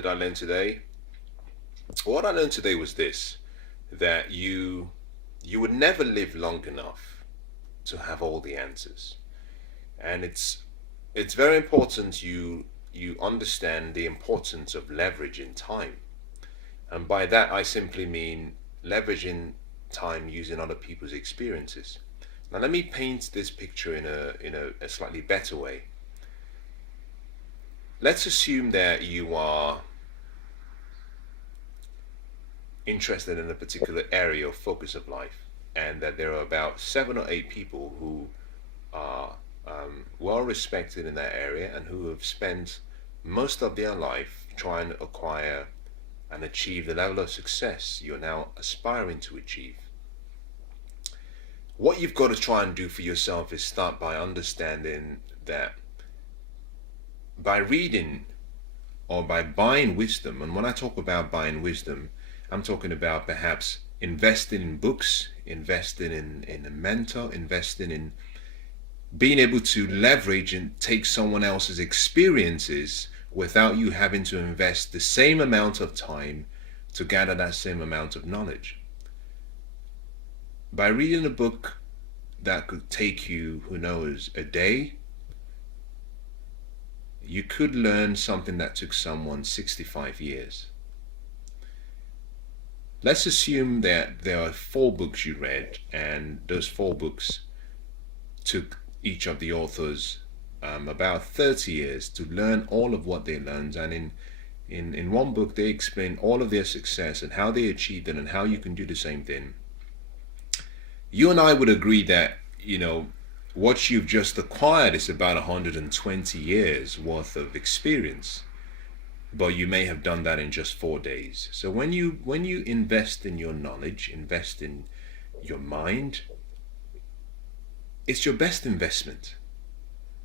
did I learn today? What I learned today was this, that you would never live long enough to have all the answers. And it's very important you understand the importance of leveraging time. And by that I simply mean leveraging time using other people's experiences. Now let me paint this picture in a slightly better way. Let's assume that you are interested in a particular area or focus of life, and that there are about 7 or 8 people who are well respected in that area and who have spent most of their life trying to acquire and achieve the level of success you're now aspiring to achieve. What you've got to try and do for yourself is start by understanding that by reading or by buying wisdom, and when I talk about buying wisdom, I'm talking about perhaps investing in books, investing in a mentor, investing in being able to leverage and take someone else's experiences without you having to invest the same amount of time to gather that same amount of knowledge. By reading a book that could take you, who knows, a day, you could learn something that took someone 65 years. Let's assume that there are 4 books you read, and those 4 books took each of the authors about 30 years to learn all of what they learned. And in one book, they explain all of their success and how they achieved it and how you can do the same thing. You and I would agree that, what you've just acquired is about 120 years worth of experience, but you may have done that in just 4 days. So when you invest in your knowledge, invest in your mind, it's your best investment,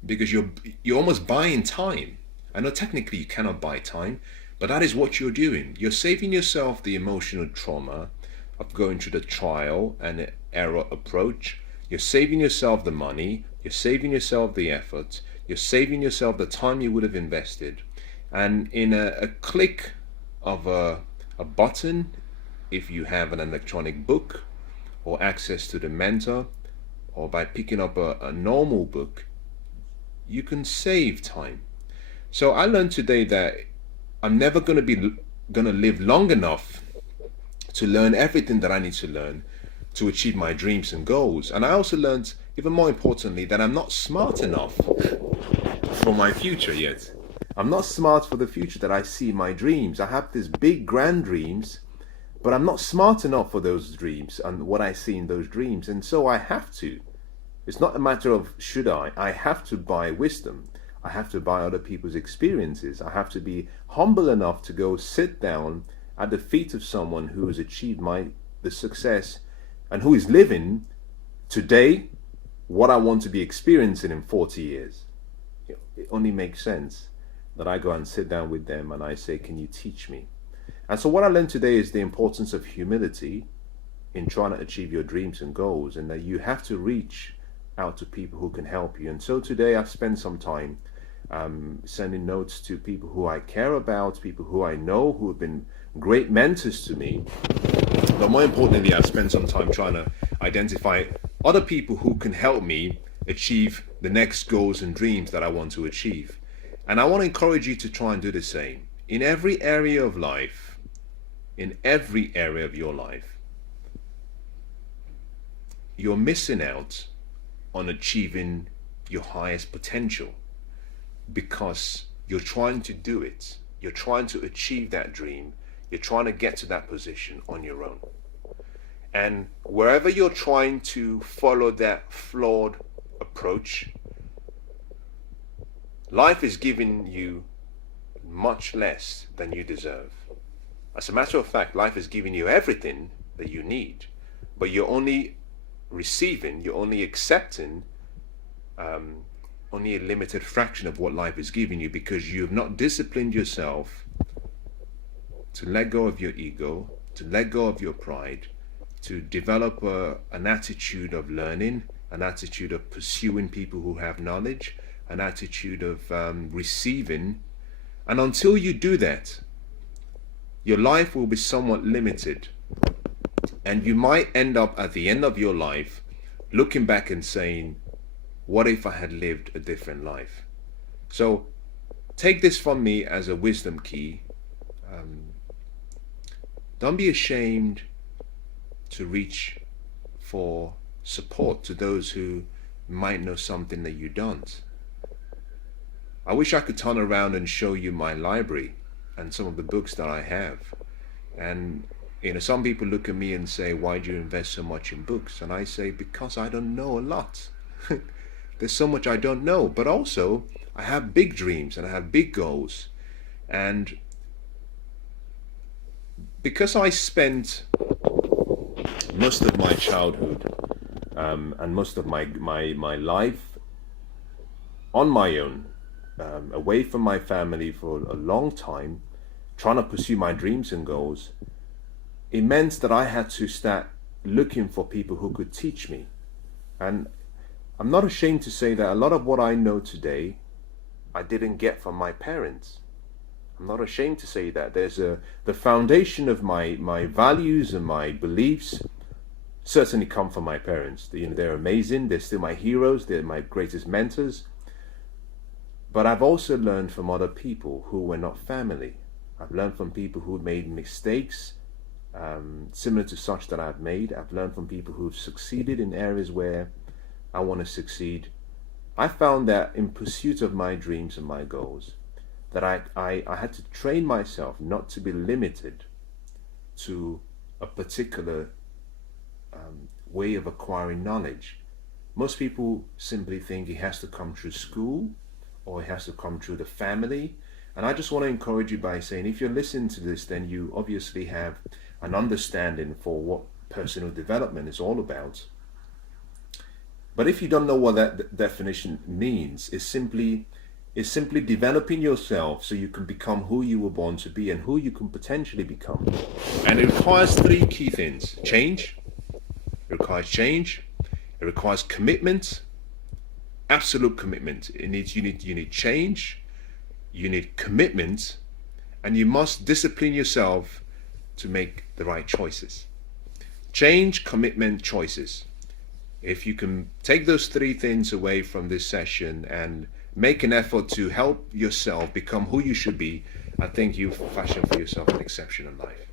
because you're almost buying time. I know technically you cannot buy time, but that is what you're doing. You're saving yourself the emotional trauma of going through the trial and error approach. You're saving yourself the money, you're saving yourself the effort, you're saving yourself the time you would have invested. And in a click of a button, if you have an electronic book or access to the mentor, or by picking up a normal book, you can save time. So I learned today that I'm never going to live long enough to learn everything that I need to learn to achieve my dreams and goals. And I also learned, even more importantly, that I'm not smart enough for my future yet. I'm not smart for the future that I see in my dreams. I have these big grand dreams, but I'm not smart enough for those dreams and what I see in those dreams. And so I have to. It's not a matter of should I have to buy wisdom. I have to buy other people's experiences. I have to be humble enough to go sit down at the feet of someone who has achieved the success and who is living today what I want to be experiencing in 40 years. It only makes sense that I go and sit down with them and I say, can you teach me? And so what I learned today is the importance of humility in trying to achieve your dreams and goals, and that you have to reach out to people who can help you. And so today I've spent some time sending notes to people who I care about, people who I know who have been great mentors to me. But more importantly, I've spent some time trying to identify other people who can help me achieve the next goals and dreams that I want to achieve. And I want to encourage you to try and do the same. In every area of life, in every area of your life, you're missing out on achieving your highest potential because you're trying to do it. You're trying to achieve that dream. You're trying to get to that position on your own. And wherever you're trying to follow that flawed approach, life is giving you much less than you deserve. As a matter of fact, life is giving you everything that you need, but you're only receiving, you're only accepting only a limited fraction of what life is giving you, because you have not disciplined yourself to let go of your ego, to let go of your pride, to develop an attitude of learning, an attitude of pursuing people who have knowledge, an attitude of receiving. And until you do that, your life will be somewhat limited, and you might end up at the end of your life looking back and saying, what if I had lived a different life? So take this from me as a wisdom key. Don't be ashamed to reach for support to those who might know something that you don't. I wish I could turn around and show you my library and some of the books that I have. And some people look at me and say, why do you invest so much in books? And I say, because I don't know a lot. There's so much I don't know, but also I have big dreams and I have big goals. And because I spent most of my childhood and most of my life on my own, away from my family for a long time, trying to pursue my dreams and goals, it meant that I had to start looking for people who could teach me. And I'm not ashamed to say that a lot of what I know today, I didn't get from my parents. I'm not ashamed to say that. The foundation of my values and my beliefs certainly come from my parents. They're amazing. They're still my heroes. They're my greatest mentors. But I've also learned from other people who were not family. I've learned from people who made mistakes similar to such that I've made. I've learned from people who've succeeded in areas where I want to succeed. I found that in pursuit of my dreams and my goals, that I had to train myself not to be limited to a particular way of acquiring knowledge. Most people simply think it has to come through school or it has to come through the family. And I just want to encourage you by saying, if you're listening to this, then you obviously have an understanding for what personal development is all about. But if you don't know what that definition means, it's simply developing yourself so you can become who you were born to be and who you can potentially become. And it requires three key things. Change. It requires change. It requires commitment. Absolute commitment. You need change. You need commitment. And you must discipline yourself to make the right choices. Change, commitment, choices. If you can take those three things away from this session and make an effort to help yourself become who you should be, I think you've fashioned for yourself an exceptional life.